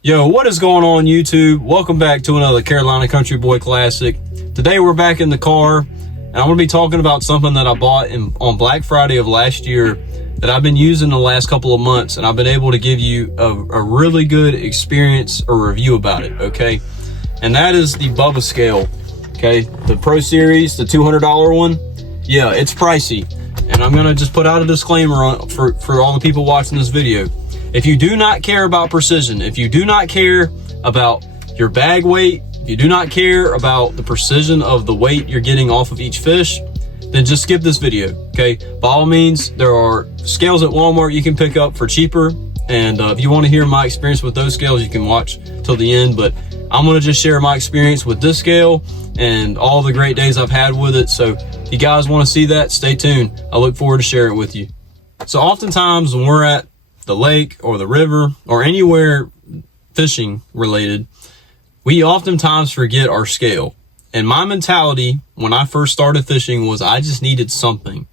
Yo, what is going on YouTube? Welcome back to another Carolina Country Boy Classic. Today we're back in the car and I'm going to be talking about something that I bought on Black Friday of last year that I've been using the last couple of months, and I've been able to give you a really good experience or review about it, okay? And that is the Bubba scale, okay? The Pro Series, the $200 one. Yeah, it's pricey. And I'm going to just put out a disclaimer for all the people watching this video. If you do not care about precision, if you do not care about your bag weight, if you do not care about the precision of the weight you're getting off of each fish, then just skip this video, okay? By all means, there are scales at Walmart you can pick up for cheaper. And if you want to hear my experience with those scales, you can watch till the end. But I'm going to just share my experience with this scale and all the great days I've had with it. So if you guys want to see that, stay tuned. I look forward to sharing it with you. So oftentimes when we're at the lake or the river or anywhere fishing related, we oftentimes forget our scale. And my mentality when I first started fishing was I just needed something.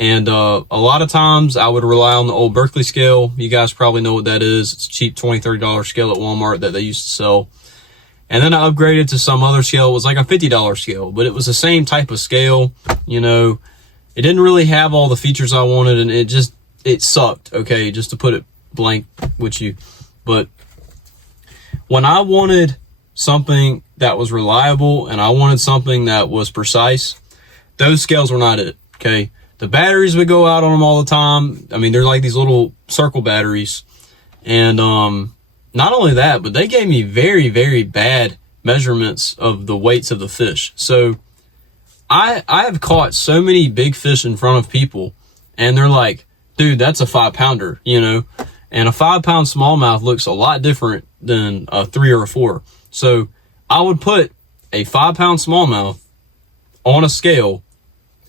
And a lot of times I would rely on the old Berkeley scale. You guys probably know what that is. It's a cheap $20, $30 scale at Walmart that they used to sell. And then I upgraded to some other scale. It was like a $50 scale, but it was the same type of scale. You know, it didn't really have all the features I wanted, and it sucked, okay, just to put it blank with you. But when I wanted something that was reliable and I wanted something that was precise, those scales were not it, okay? The batteries would go out on them all the time. I mean, they're like these little circle batteries. And not only that, but they gave me very, very bad measurements of the weights of the fish. So I have caught so many big fish in front of people, and they're like, dude, that's a 5-pounder, you know? And a 5-pound smallmouth looks a lot different than a 3 or a 4. So I would put a 5-pound smallmouth on a scale,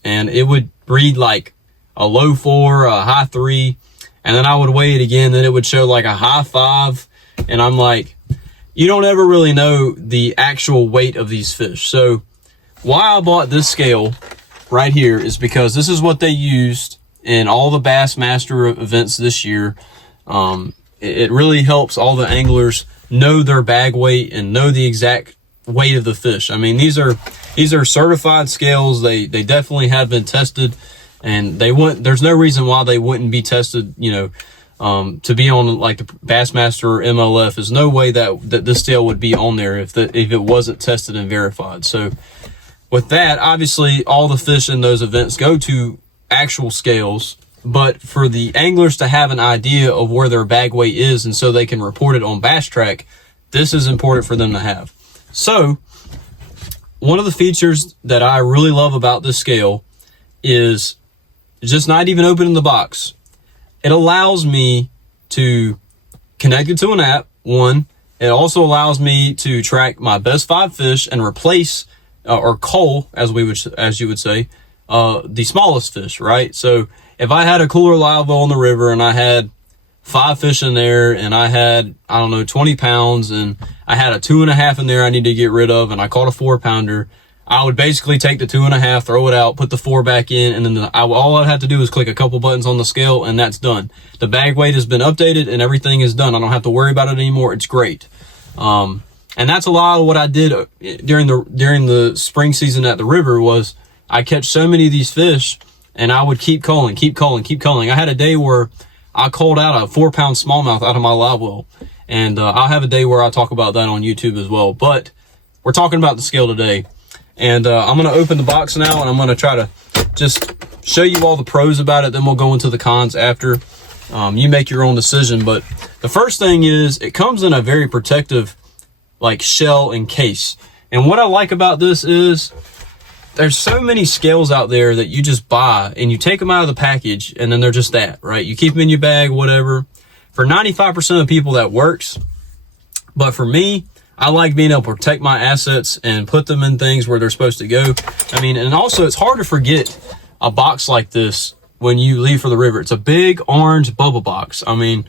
and it would read like a low 4, a high 3, and then I would weigh it again, then it would show like a high 5, and I'm like, you don't ever really know the actual weight of these fish. So why I bought this scale right here is because this is what they used in all the Bassmaster events this year. It really helps all the anglers know their bag weight and know the exact weight of the fish. I mean, these are certified scales. They definitely have been tested, and there's no reason why they wouldn't be tested, you know, to be on like the Bassmaster or MLF. There's no way that this scale would be on there if it wasn't tested and verified. So with that, obviously all the fish in those events go to actual scales, but for the anglers to have an idea of where their bag weight is and so they can report it on Bass Track, this is important for them to have. So one of the features that I really love about this scale is just not even opening the box. It allows me to connect it to an app, one. It also allows me to track my best 5 fish and replace or cull, as you would say, the smallest fish, right? So if I had a cooler live well in the river and I had 5 fish in there and I had, I don't know, 20 pounds and I had a 2.5 in there I need to get rid of and I caught a 4-pounder, I would basically take the 2.5, throw it out, put the 4 back in, and then all I'd have to do is click a couple buttons on the scale and that's done. The bag weight has been updated and everything is done. I don't have to worry about it anymore. It's great. And that's a lot of what I did during the spring season at the river was I catch so many of these fish and I would keep calling. I had a day where I called out a 4-pound smallmouth out of my live well. And I'll have a day where I talk about that on YouTube as well. But we're talking about the scale today. And I'm going to open the box now, and I'm going to try to just show you all the pros about it. Then we'll go into the cons after. You make your own decision. But the first thing is it comes in a very protective like shell and case. And what I like about this is there's so many scales out there that you just buy and you take them out of the package and then they're just that, right? You keep them in your bag, whatever. For 95% of people that works. But for me, I like being able to protect my assets and put them in things where they're supposed to go. I mean, and also it's hard to forget a box like this when you leave for the river. It's a big orange Bubba box. I mean,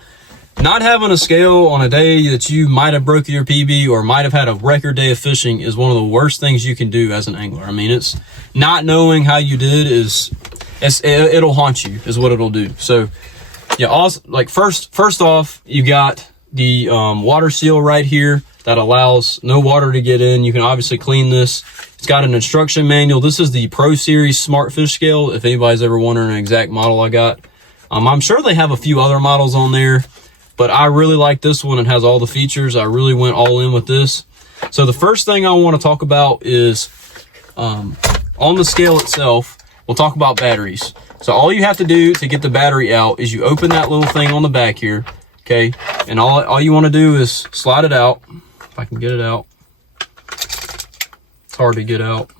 not having a scale on a day that you might have broke your PB or might have had a record day of fishing is one of the worst things you can do as an angler. I mean, it's not knowing how you did it'll haunt you is what it'll do. So yeah, also, like first off, you got the water seal right here that allows no water to get in. You can obviously clean this. It's got an instruction manual. This is the Pro Series Smart Fish Scale, if anybody's ever wondering an exact model I got. I'm sure they have a few other models on there, but I really like this one. It has all the features. I really went all in with this. So the first thing I want to talk about is on the scale itself, we'll talk about batteries. So all you have to do to get the battery out is you open that little thing on the back here, okay? And all you want to do is slide it out. If I can get it out. It's hard to get out.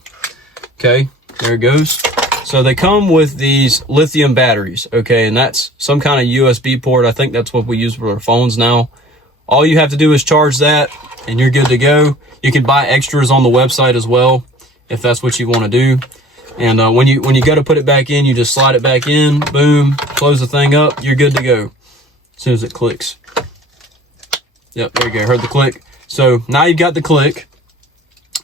Okay, there it goes. So they come with these lithium batteries, okay? And that's some kind of USB port. I think that's what we use for our phones now. All you have to do is charge that and you're good to go. You can buy extras on the website as well if that's what you want to do. And when you go to put it back in, you just slide it back in, boom, close the thing up, you're good to go as soon as it clicks. Yep, there you go, heard the click. So now you've got the click.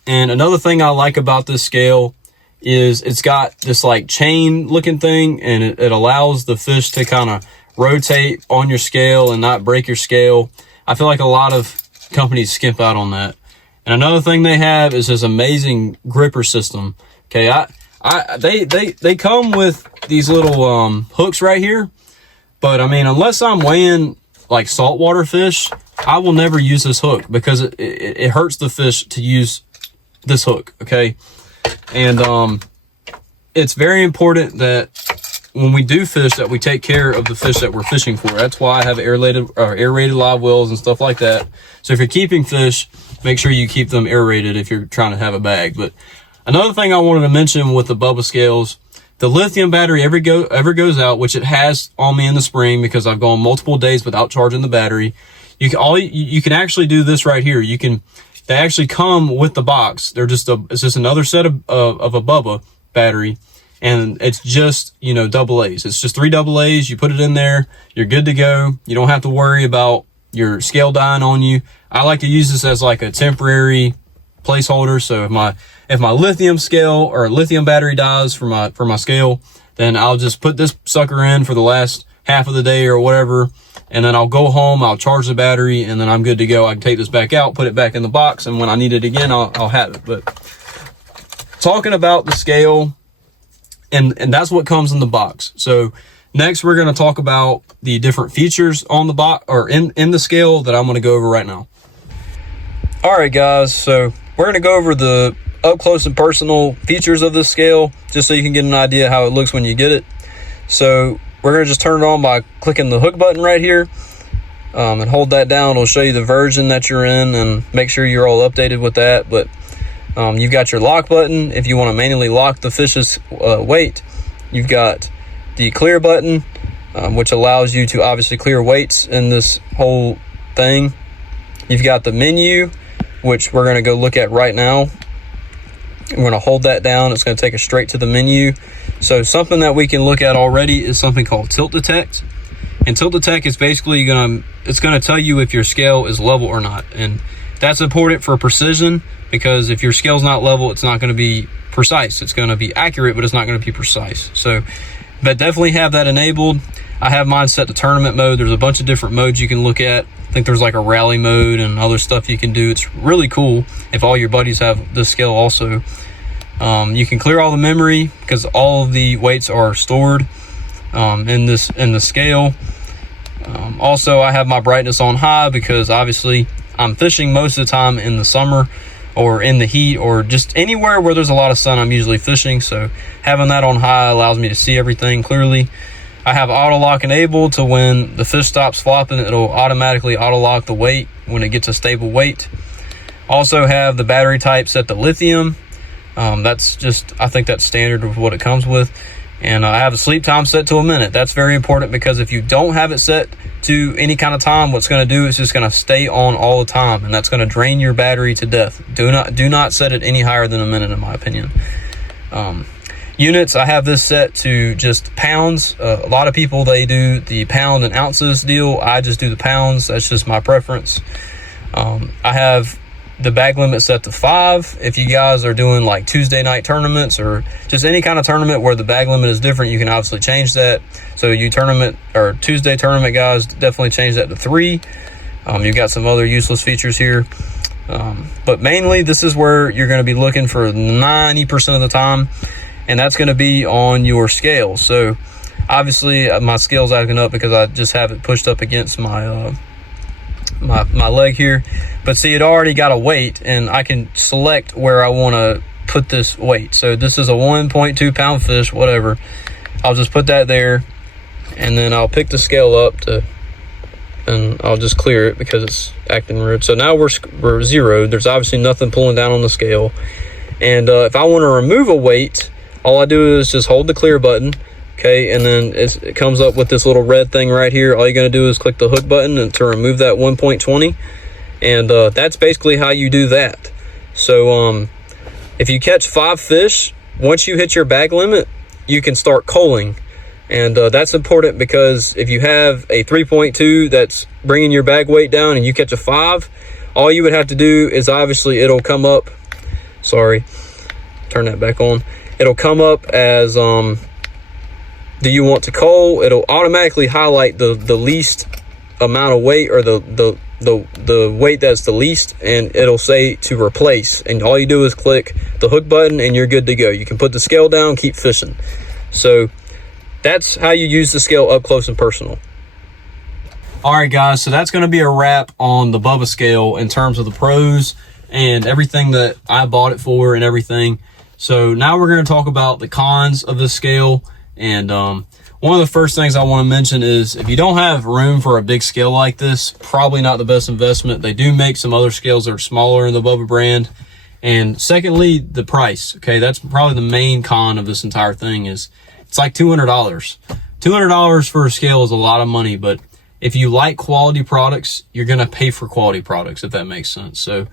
And another thing I like about this scale is it's got this like chain looking thing, and it allows the fish to kind of rotate on your scale and not break your scale. I feel like a lot of companies skimp out on that. And another thing they have is this amazing gripper system. Okay, they come with these little hooks right here, but I mean, unless I'm weighing like saltwater fish, I will never use this hook because it hurts the fish to use this hook. Okay, and it's very important that when we do fish that we take care of the fish that we're fishing for. That's why I have aerated live wells and stuff like that. So if you're keeping fish, make sure you keep them aerated if you're trying to have a bag. But another thing I wanted to mention with the Bubba scales, the lithium battery ever goes out, which it has on me in the spring because I've gone multiple days without charging the battery. You can actually do this right here. They actually come with the box. It's just another set of a Bubba battery, and it's just, you know, double A's. It's just 3 double A's. You put it in there, you're good to go. You don't have to worry about your scale dying on you. I like to use this as like a temporary placeholder. So if my lithium scale or lithium battery dies for my scale, then I'll just put this sucker in for the last half of the day or whatever, and then I'll go home, I'll charge the battery, and then I'm good to go. I can take this back out, put it back in the box, and when I need it again, I'll have it. But talking about the scale, and that's what comes in the box. So next we're going to talk about the different features on the box or in the scale that I'm going to go over right now. All right, guys, so we're going to go over the up close and personal features of this scale just so you can get an idea how it looks when you get it. So we're going to just turn it on by clicking the hook button right here, and hold that down. It'll show you the version that you're in and make sure you're all updated with that. But you've got your lock button if you want to manually lock the fish's weight. You've got the clear button, which allows you to obviously clear weights in this whole thing. You've got the menu, which we're going to go look at right now. We're going to hold that down. It's going to take us straight to the menu. So something that we can look at already is something called tilt detect. And tilt detect is basically it's going to tell you if your scale is level or not. And that's important for precision, because if your scale's not level, it's not going to be precise. It's going to be accurate, but it's not going to be precise. So, but definitely have that enabled. I have mine set to tournament mode. There's a bunch of different modes you can look at. I think there's like a rally mode and other stuff you can do. It's really cool if all your buddies have this scale also. You can clear all the memory because all of the weights are stored in the scale. Also, I have my brightness on high because obviously I'm fishing most of the time in the summer or in the heat or just anywhere where there's a lot of sun. I'm usually fishing, so having that on high allows me to see everything clearly. I have auto lock enabled, so when the fish stops flopping, it'll automatically auto lock the weight when it gets a stable weight. Also have the battery type set to lithium. That's just, I think that's standard with what it comes with. And I have the sleep time set to a minute. That's very important because if you don't have it set to any kind of time, what's going to do is just going to stay on all the time, and that's going to drain your battery to death. Do not set it any higher than a minute, in my opinion. Units, I have this set to just pounds. A lot of people, they do the pound and ounces deal. I just do the pounds. That's just my preference. I have the bag limit set to 5. If you guys are doing like Tuesday night tournaments or just any kind of tournament where the bag limit is different, you can obviously change that. So you Tuesday tournament guys, definitely change that to 3. You've got some other useless features here. But mainly this is where you're going to be looking for 90% of the time, and that's going to be on your scale. So obviously my scale's acting up because I just have it pushed up against my my leg here. But see, it already got a weight, and I can select where I want to put this weight. So this is a 1.2 pound fish, whatever. I'll just put that there, and then I'll pick the scale up and I'll just clear it because it's acting weird. So now we're zeroed. There's obviously nothing pulling down on the scale. And if I want to remove a weight, all I do is just hold the clear button, okay, and then it comes up with this little red thing right here. All you're going to do is click the hook button and to remove that 1.20, and that's basically how you do that. So if you catch 5 fish, once you hit your bag limit, you can start culling. And that's important because if you have a 3.2 that's bringing your bag weight down and you catch a 5, all you would have to do is obviously it'll come up, sorry, turn that back on. It'll come up as do you want to cull? It'll automatically highlight the least amount of weight, or the weight that's the least, and it'll say to replace, and all you do is click the hook button and you're good to go. You can put the scale down, keep fishing. So that's how you use the scale up close and personal. All right, guys, so that's going to be a wrap on the Bubba scale in terms of the pros and everything that I bought it for and everything. So now we're going to talk about the cons of this scale. And one of the first things I want to mention is if you don't have room for a big scale like this, probably not the best investment. They do make some other scales that are smaller in the Bubba brand. And secondly, the price. Okay, that's probably the main con of this entire thing. Is it's like $200. $200 for a scale is a lot of money, but if you like quality products, you're going to pay for quality products, if that makes sense. So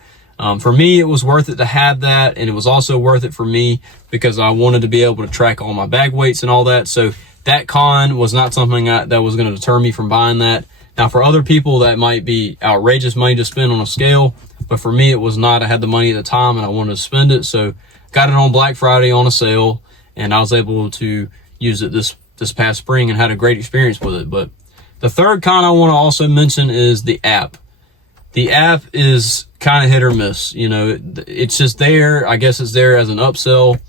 for me, it was worth it to have that, and it was also worth it for me because I wanted to be able to track all my bag weights and all that. So that con was not something that was going to deter me from buying that. Now, for other people, that might be outrageous money to spend on a scale, but for me, it was not. I had the money at the time, and I wanted to spend it, so got it on Black Friday on a sale, and I was able to use it this past spring and had a great experience with it. But the third con I want to also mention is the app. The app is kind of hit or miss. You know, it's just there. I guess it's there as an upsell,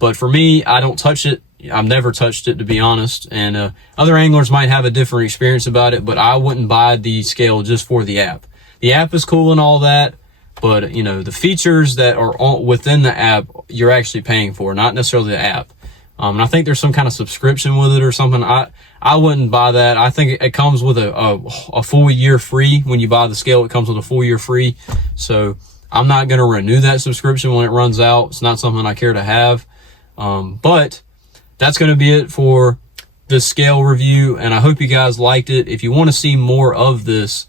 but for me, I don't touch it. I've never touched it, to be honest. And other anglers might have a different experience about it, but I wouldn't buy the scale just for the app. The app is cool and all that, but you know, the features that are within the app, you're actually paying for, not necessarily the app. And I think there's some kind of subscription with it or something. I wouldn't buy that. I think it comes with a full year free. When you buy the scale, it comes with a full year free. So I'm not going to renew that subscription when it runs out. It's not something I care to have. But that's going to be it for this scale review, and I hope you guys liked it. If you want to see more of this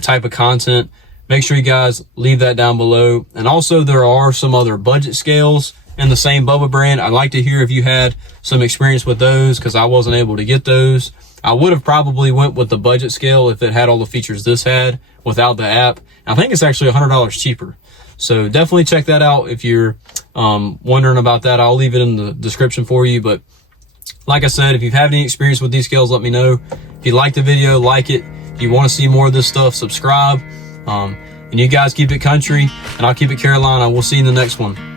type of content, make sure you guys leave that down below. And also, there are some other budget scales in the same Bubba brand. I'd like to hear if you had some experience with those, because I wasn't able to get those. I would have probably went with the budget scale if it had all the features this had without the app. I think it's actually $100 cheaper. So definitely check that out if you're wondering about that. I'll leave it in the description for you. But like I said, if you have any experience with these scales, let me know. If you like the video, like it. If you want to see more of this stuff, subscribe. And you guys keep it country, and I'll keep it Carolina. We'll see you in the next one.